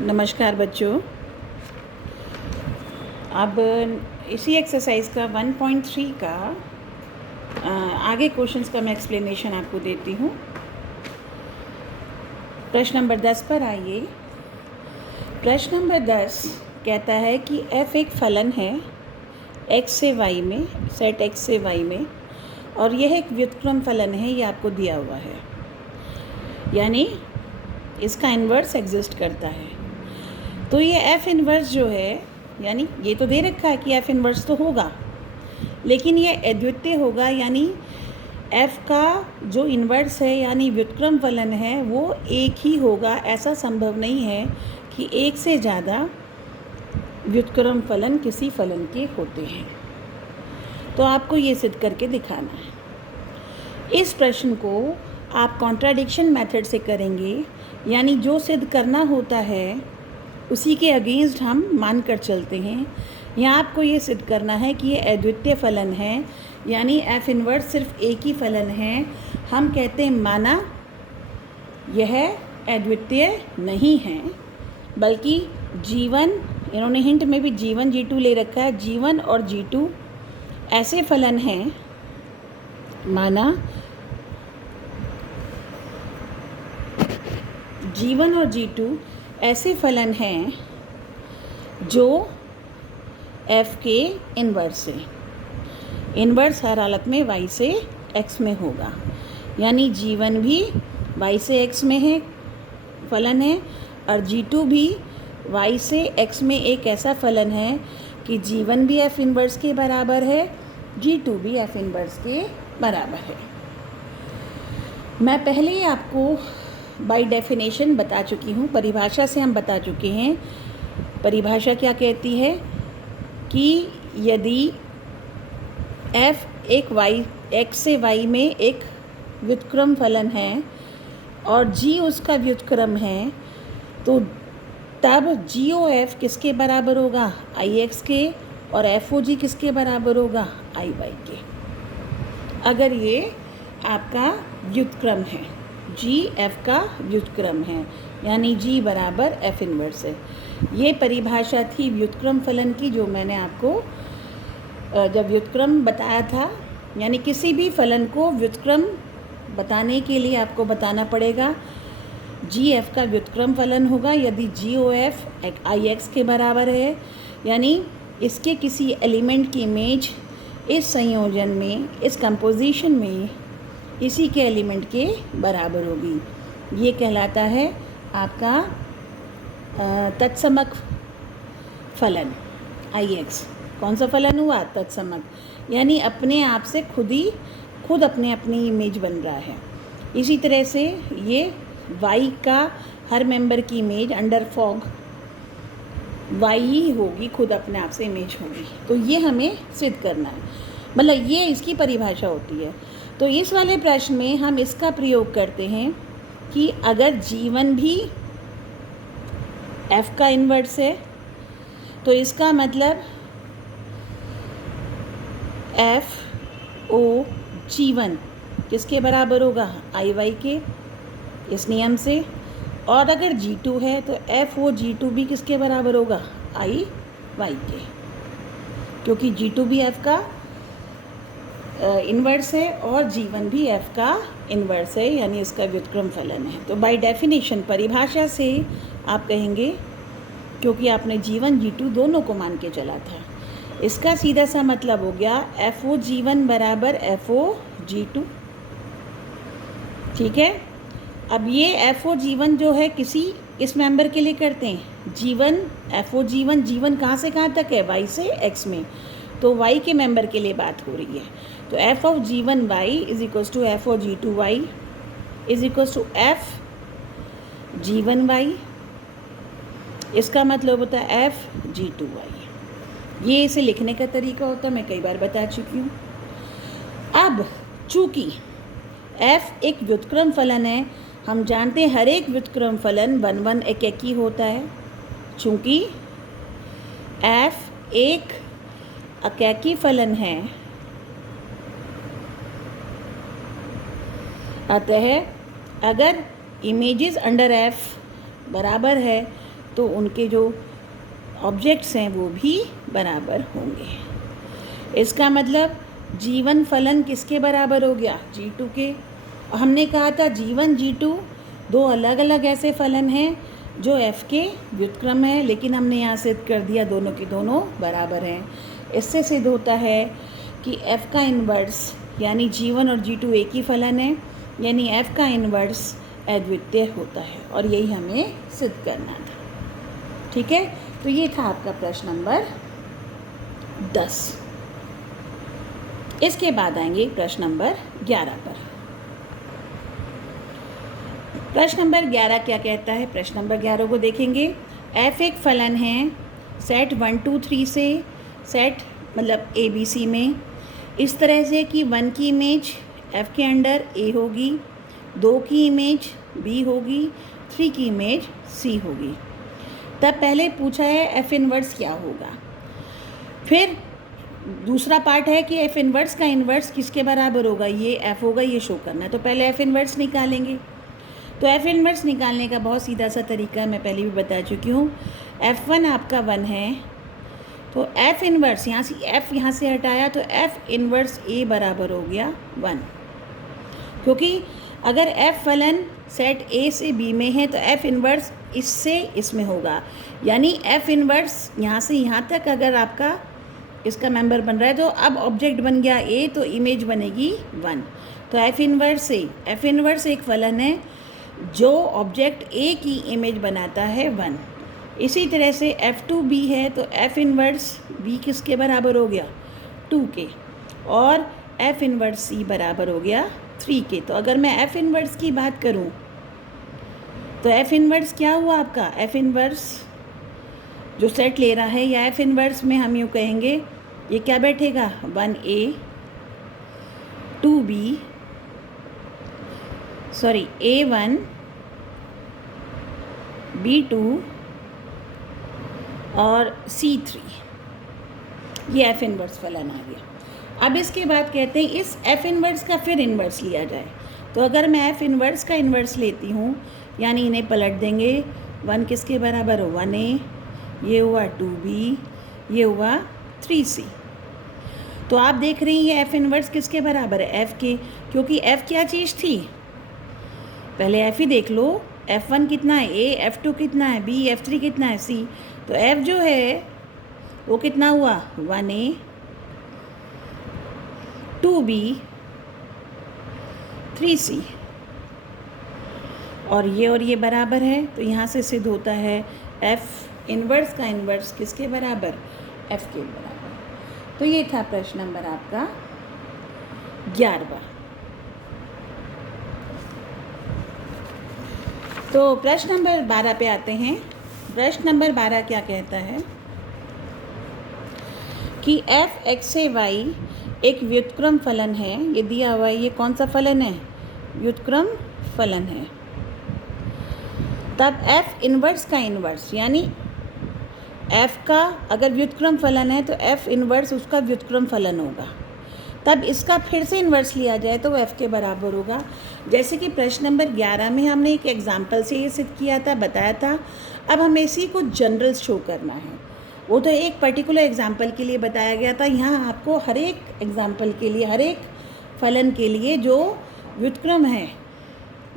नमस्कार बच्चों। अब इसी एक्सरसाइज का 1.3 का आगे क्वेश्चंस का मैं एक्सप्लेनेशन आपको देती हूँ। प्रश्न नंबर 10 पर आइए। प्रश्न नंबर 10 कहता है कि f एक फलन है x से y में, सेट x से y में, और यह एक व्युत्क्रम फलन है, ये आपको दिया हुआ है, यानी इसका इन्वर्स एग्जिस्ट करता है। तो ये f इन्वर्स जो है, यानी ये तो दे रखा है कि f इन्वर्स तो होगा, लेकिन ये अद्वितीय होगा, यानी f का जो इन्वर्स है यानी व्युत्क्रम फलन है वो एक ही होगा। ऐसा संभव नहीं है कि एक से ज़्यादा व्युत्क्रम फलन किसी फलन के होते हैं। तो आपको ये सिद्ध करके दिखाना है। इस प्रश्न को आप कॉन्ट्राडिक्शन मेथड से करेंगे, यानी जो सिद्ध करना होता है उसी के अगेंस्ट हम मान कर चलते हैं। यहाँ आपको ये सिद्ध करना है कि ये अद्वितीय फलन है, यानी f इन्वर्स सिर्फ एक ही फलन है। हम कहते हैं माना यह अद्वितीय नहीं है, बल्कि G1, इन्होंने हिंट में भी G1 G2 ले रखा है, G1 और G2 ऐसे फलन हैं, माना G1 और G2 ऐसे फलन हैं जो f के इन्वर्स है। इन्वर्स हर हालत में y से x में होगा, यानी G1 भी y से x में है फलन है, और G2 भी y से x में एक ऐसा फलन है कि G1 भी f इन्वर्स के बराबर है, G2 भी f इन्वर्स के बराबर है। मैं पहले ही आपको बाय डेफिनेशन बता चुकी हूँ, परिभाषा से हम बता चुके हैं। परिभाषा क्या कहती है कि यदि f एक x से y में एक व्युत्क्रम फलन है और g उसका व्युत्क्रम है, तो तब GOF किसके बराबर होगा? IX के, और FOG किसके बराबर होगा? IY के। अगर ये आपका व्युत्क्रम है, G F का व्युत्क्रम है, यानी G बराबर F इन्वर्स है। ये परिभाषा थी व्युत्क्रम फलन की, जो मैंने आपको जब व्युत्क्रम बताया था, यानी किसी भी फलन को व्युत्क्रम बताने के लिए आपको बताना पड़ेगा G F का व्युत्क्रम फलन होगा यदि GOF IX के बराबर है, यानी इसके किसी एलिमेंट की इमेज इस संयोजन में, इस कंपोजिशन में इसी के एलिमेंट के बराबर होगी। ये कहलाता है आपका तत्समक फलन IX। कौन सा फलन हुआ? तत्समक, यानी अपने आप से खुद अपने अपनी इमेज बन रहा है। इसी तरह से ये Y का हर मेंबर की इमेज अंडर फॉग Y ही होगी, खुद अपने आप से इमेज होगी। तो ये हमें सिद्ध करना है, मतलब ये इसकी परिभाषा होती है। तो इस वाले प्रश्न में हम इसका प्रयोग करते हैं कि अगर G1 भी F का इन्वर्स है, तो इसका मतलब FOG1 किसके बराबर होगा? IY के, इस नियम से। और अगर G2 है तो FOG2 भी किसके बराबर होगा? IY के, क्योंकि G2 भी F का इन्वर्स है और G1 भी F का इन्वर्स है, यानी इसका व्युत्क्रम फलन है। तो बाय डेफिनेशन, परिभाषा से आप कहेंगे, क्योंकि आपने G1 G2 दोनों को मान के चला था, इसका सीधा सा मतलब हो गया FOG1 बराबर FOG2। ठीक है। अब ये FOG1 जो है किस मेंबर के लिए करते हैं? G1 FOG1, G1 कहाँ से कहाँ तक है? Y से X में, तो Y के मेंबर के लिए बात हो रही है। तो FOG1Y is equals to FOG2Y is equals to FG1Y। इसका मतलब होता है FG2Y। ये इसे लिखने का तरीका होता है, मैं कई बार बता चुकी हूँ। अब चूँकि F एक व्युत्क्रम फलन है, हम जानते हैं हर एक व्युत्क्रम फलन 1 एक ही होता है। चूँकि F एक एकैकी फलन है, अतः अगर इमेजेस अंडर F बराबर है तो उनके जो ऑब्जेक्ट्स हैं वो भी बराबर होंगे। इसका मतलब G1 फलन किसके बराबर हो गया? G2 के। हमने कहा था G1 G2 दो अलग अलग ऐसे फलन हैं जो f के व्युत्क्रम है, लेकिन हमने यहाँ सिद्ध कर दिया दोनों के दोनों बराबर हैं। इससे सिद्ध होता है कि f का इन्वर्स यानी G1 और G2 एक ही फलन है, यानी f का इन्वर्स अद्वितीय होता है, और यही हमें सिद्ध करना था। ठीक है, तो ये था आपका प्रश्न नंबर 10। इसके बाद आएंगे प्रश्न नंबर 11 पर। प्रश्न नंबर 11 क्या कहता है? प्रश्न नंबर 11 को देखेंगे। f एक फलन है सेट 1 2 3 से सेट मतलब ABC में, इस तरह से कि 1 की इमेज f के अंडर A होगी, 2 की इमेज B होगी, 3 की इमेज C होगी। तब पहले पूछा है f इन्वर्स क्या होगा। फिर दूसरा पार्ट है कि f इन्वर्स का इन्वर्स किसके बराबर होगा, ये f होगा, ये शो करना है। तो पहले f इन्वर्स निकालेंगे। तो f इन्वर्स निकालने का बहुत सीधा सा तरीका मैं पहले भी बता चुकी हूँ। f1 आपका 1 है, तो f इन्वर्स यहाँ से f यहाँ से हटाया तो f इन्वर्स a बराबर हो गया 1, क्योंकि अगर f फलन सेट A से B में है तो f इन्वर्स इससे इसमें होगा, यानी f इन्वर्स यहाँ से यहाँ तक अगर आपका इसका मेंबर बन रहा है तो अब ऑब्जेक्ट बन गया A, तो इमेज बनेगी 1। तो f इन्वर्स एक फलन है जो ऑब्जेक्ट A की इमेज बनाता है 1। इसी तरह से f2b है, तो f इन्वर्स b किसके बराबर हो गया 2 के, और f इन्वर्स c बराबर हो गया 3 के। तो अगर मैं f इन्वर्स की बात करूं तो f इन्वर्स क्या हुआ आपका, f इन्वर्स जो सेट ले रहा है, या f इन्वर्स में हम यूँ कहेंगे ये क्या बैठेगा 1a 2b sorry a1 b2 और c3, ये f इन्वर्स फलन आ गया। अब इसके बाद कहते हैं इस f इन्वर्स का फिर इन्वर्स लिया जाए। तो अगर मैं f इन्वर्स का इन्वर्स लेती हूँ, यानी इन्हें पलट देंगे, 1 किसके बराबर हो 1a, ये हुआ 2b, ये हुआ 3c। तो आप देख रहे हैं ये f इन्वर्स किसके बराबर है, f के, क्योंकि f क्या चीज़ थी, पहले f ही देख लो। f1 कितना है a, f2 कितना है b, f3 कितना है c। तो f जो है वो कितना हुआ 1a 2b 3c, और ये बराबर है, तो यहाँ से सिद्ध होता है f इन्वर्स का इन्वर्स किसके बराबर, f के बराबर। तो ये था प्रश्न नंबर आपका 11वां। तो प्रश्न नंबर 12 पे आते हैं। प्रश्न नंबर 12 क्या कहता है कि f x से y एक व्युत्क्रम फलन है। ये दिया हुआ है, ये कौन सा फलन है, व्युत्क्रम फलन है। तब f इन्वर्स का इन्वर्स, यानी f का अगर व्युत्क्रम फलन है तो f इन्वर्स उसका व्युत्क्रम फलन होगा। तब इसका फिर से इन्वर्स लिया जाए तो f के बराबर होगा। जैसे कि प्रश्न नंबर 11 में हमने एक एग्जाम्पल से ये सिद्ध किया था, बताया था। अब हमें इसी को जनरल शो करना है। वो तो एक पर्टिकुलर एग्जाम्पल के लिए बताया गया था, यहाँ आपको हर एक एग्जाम्पल के लिए, हर एक फलन के लिए जो व्युत्क्रम है,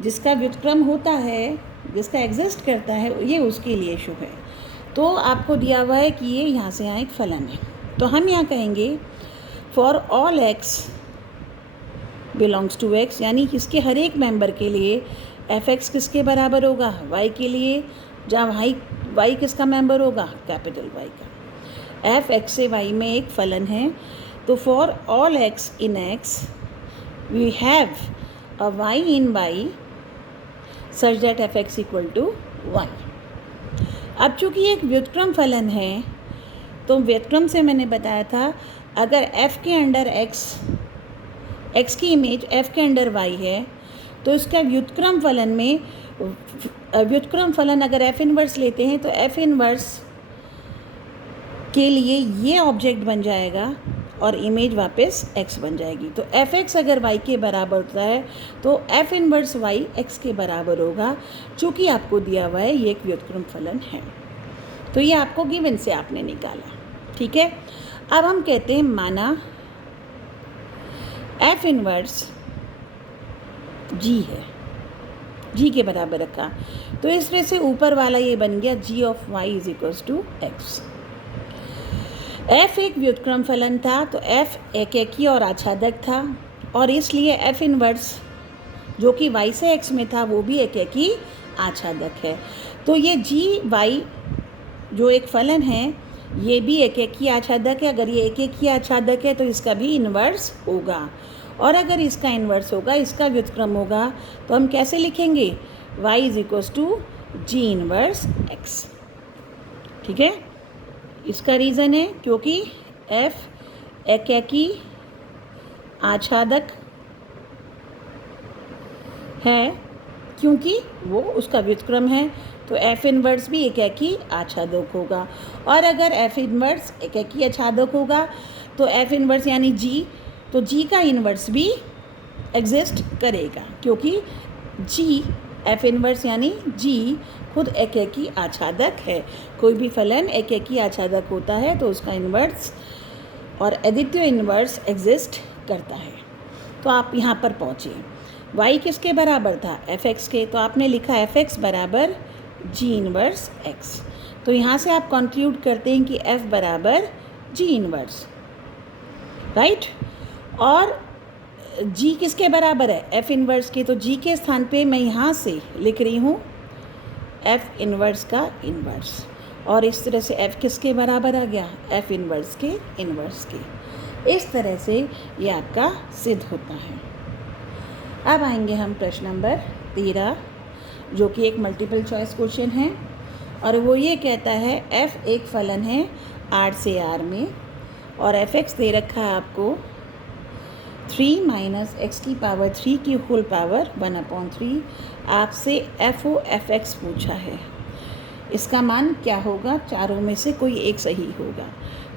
जिसका व्युत्क्रम होता है, जिसका एग्जिस्ट करता है, ये उसके लिए शो है। तो आपको दिया हुआ है कि ये यहाँ से यहाँ एक फलन है, तो हम यहाँ कहेंगे for all x belongs to x, यानी इसके हर एक मेंबर के लिए f(x) किसके बराबर होगा, y के लिए, जहाँ y किसका मेंबर होगा, कैपिटल Y का। f(x) से y में एक फलन है, तो for all x in x we have a y in y such that f(x) equal to 1। अब चूँकि एक व्युत्क्रम फलन है, तो व्युत्क्रम से मैंने बताया था अगर f के अंडर x की इमेज f के अंडर y है, तो इसका व्युत्क्रम फलन में व्युत्क्रम फलन अगर f इन्वर्स लेते हैं तो f इन्वर्स के लिए ये ऑब्जेक्ट बन जाएगा और इमेज वापस x बन जाएगी। तो f(x) अगर y के बराबर होता है तो f इन्वर्स y x के बराबर होगा, चूँकि आपको दिया हुआ है ये एक व्युत्क्रम फलन है। तो ये आपको गिवन से आपने निकाला, ठीक है। अब हम कहते हैं माना एफ इनवर्स जी है, जी के बराबर रखा, तो इस तरह से ऊपर वाला ये बन गया g of y is equals to x. F एक व्युत्क्रम फलन था, तो एफ एकेकी और आच्छादक था, और इसलिए एफ इनवर्स जो कि वाई से एक्स में था वो भी एकेकी आच्छादक है। तो ये जी वाई जो एक फलन है ये भी एकेकी आच्छादक है। अगर ये एकेकी आच्छादक है तो इसका भी इन्वर्स होगा, और अगर इसका इन्वर्स होगा, इसका व्युत्क्रम होगा, तो हम कैसे लिखेंगे, y is equals to G inverse x, ठीक है। इसका रीज़न है क्योंकि f एकेकी आच्छादक है, क्योंकि वो उसका व्युत्क्रम है, तो f इन्वर्स भी एकेकी आच्छादक होगा। और अगर f इन्वर्स एकेकी आच्छादक होगा तो f इन्वर्स यानी g, तो g का इन्वर्स भी एग्जिस्ट करेगा, क्योंकि g f इन्वर्स यानी g खुद एकेकी आच्छादक है। कोई भी फलन एकेकी आच्छादक होता है तो उसका इन्वर्स और एडिटिव इन्वर्स एग्जिस्ट करता है। तो आप यहाँ पर पहुँचे, y किसके बराबर था, f(x) के, तो आपने लिखा f(x) बराबर g इन्वर्स x। तो यहाँ से आप कंक्लूड करते हैं कि f बराबर g इन्वर्स, राइट। और g किसके बराबर है, f इन्वर्स के, तो g के स्थान पे मैं यहाँ से लिख रही हूँ f इन्वर्स का इन्वर्स, और इस तरह से f किसके बराबर आ गया, f इन्वर्स के इन्वर्स के। इस तरह से ये आपका सिद्ध होता है। अब आएंगे हम प्रश्न नंबर 13, जो कि एक मल्टीपल चॉइस क्वेश्चन है, और वो ये कहता है f एक फलन है R से R में, और f(x) दे रखा है आपको 3 माइनस एक्स की पावर 3 की होल पावर 1/3। आपसे एफ(o) f(x) पूछा है, इसका मान क्या होगा, चारों में से कोई एक सही होगा।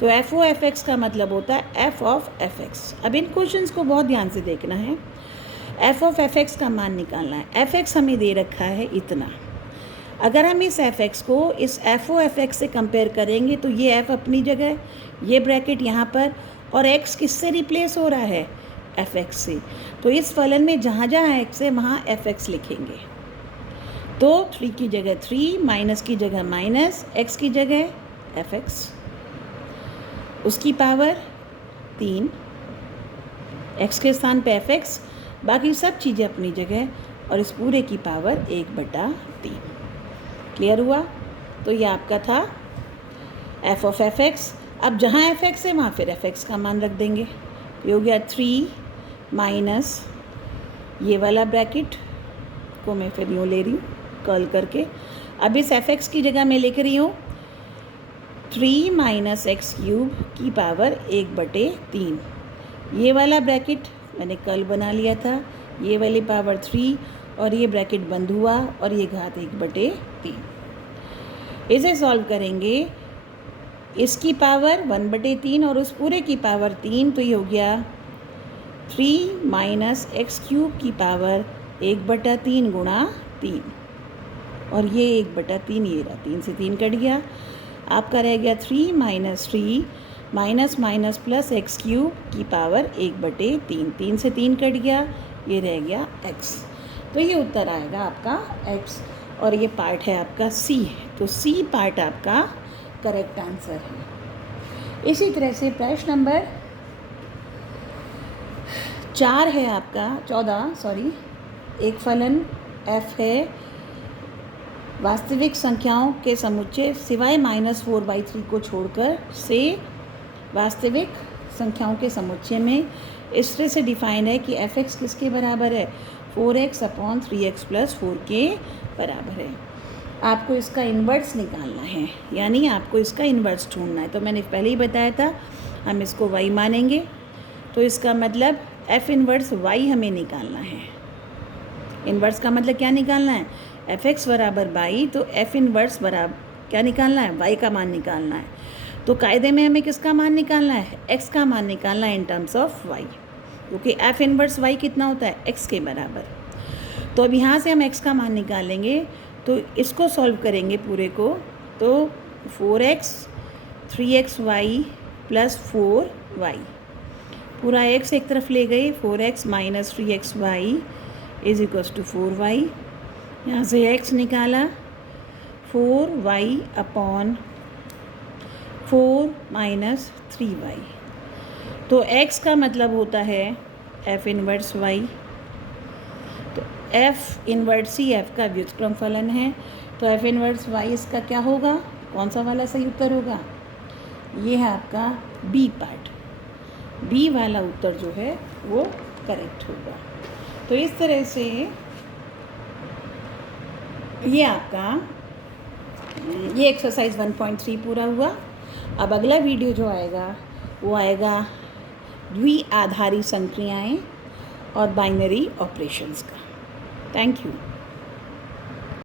तो एफ(o) f(x) का मतलब होता है f ऑफ f(x). अब इन क्वेश्चंस को बहुत ध्यान से देखना है। f ऑफ f(x) का मान निकालना है। f(x) हमें दे रखा है इतना, अगर हम इस f(x) को इस f(o) f(x) से कंपेयर करेंगे तो ये f अपनी जगह, ये ब्रैकेट यहाँ पर, और x किससे रिप्लेस हो रहा है, f(x) से। तो इस फलन में जहाँ जहाँ x है वहाँ f(x) लिखेंगे। तो 3 की जगह 3, माइनस की जगह माइनस, x की जगह f(x), उसकी पावर 3, x के स्थान पे f(x), बाकी सब चीज़ें अपनी जगह, और इस पूरे की पावर 1/3। क्लियर हुआ। तो ये आपका था f ऑफ f(x). अब जहाँ f(x) है वहाँ फिर f(x) का मान रख देंगे। ये हो गया 3 माइनस ये वाला ब्रैकेट को मैं फिर यूँ ले रही हूँ कर्ल करके। अब इस f(x) की जगह मैं लिख रही हूँ 3 माइनस एक्स क्यूब की पावर 1/3। ये वाला ब्रैकेट मैंने कर्ल बना लिया था, ये वाली पावर 3, और ये ब्रैकेट बंद हुआ, और ये घात 1/3। इसे सॉल्व करेंगे, इसकी पावर 1/3 और उस पूरे की पावर 3, तो ये हो गया 3 माइनस एक्स क्यूब की पावर 1/3 गुणा 3, और ये 1/3 ये रहा, 3 से 3 कट गया, आपका रह गया 3 minus 3 minus minus plus x cube की पावर 1/3, 3 से 3 कट गया, ये रह गया x। तो ये उत्तर आएगा आपका x, और ये पार्ट है आपका C, तो C पार्ट आपका करेक्ट आंसर है। इसी तरह से प्रश्न नंबर 4 है आपका 14, एक फलन f है वास्तविक संख्याओं के समुच्चय सिवाय -4/3 को छोड़कर से वास्तविक संख्याओं के समुच्चय में इस तरह से डिफाइन है कि f(x) किसके बराबर है, 4x/3x + 4 के बराबर है। आपको इसका इन्वर्स निकालना है, यानी आपको इसका इन्वर्स ढूंढना है। तो मैंने पहले ही बताया था हम इसको y मानेंगे, तो इसका मतलब f इन्वर्स y हमें निकालना है। इन्वर्स का मतलब क्या निकालना है, f(x) बराबर y, तो f इन्वर्स बराबर क्या निकालना है, y का मान निकालना है। तो कायदे में हमें किसका मान निकालना है, x का मान निकालना है इन टर्म्स ऑफ y, क्योंकि f इन्वर्स y कितना होता है, x के बराबर। तो अब यहाँ से हम x का मान निकालेंगे, तो इसको सॉल्व करेंगे पूरे को, तो 4x 3xy प्लस 4y, पूरा x एक तरफ ले गए, 4x minus 3xy is equals to 4y। यहाँ से x निकाला, 4y अपॉन 4 माइनस 3y। तो x का मतलब होता है f इनवर्स y। तो f इनवर्स ही f का व्युत्क्रम फलन है। तो f इनवर्स y इसका क्या होगा, कौन सा वाला सही उत्तर होगा? ये है आपका बी पार्ट, बी वाला उत्तर जो है वो करेक्ट होगा। तो इस तरह से ये आपका ये एक्सरसाइज 1.3 पूरा हुआ। अब अगला वीडियो जो आएगा वो आएगा द्विआधारी संक्रियाएं और बाइनरी ऑपरेशंस का। Thank you.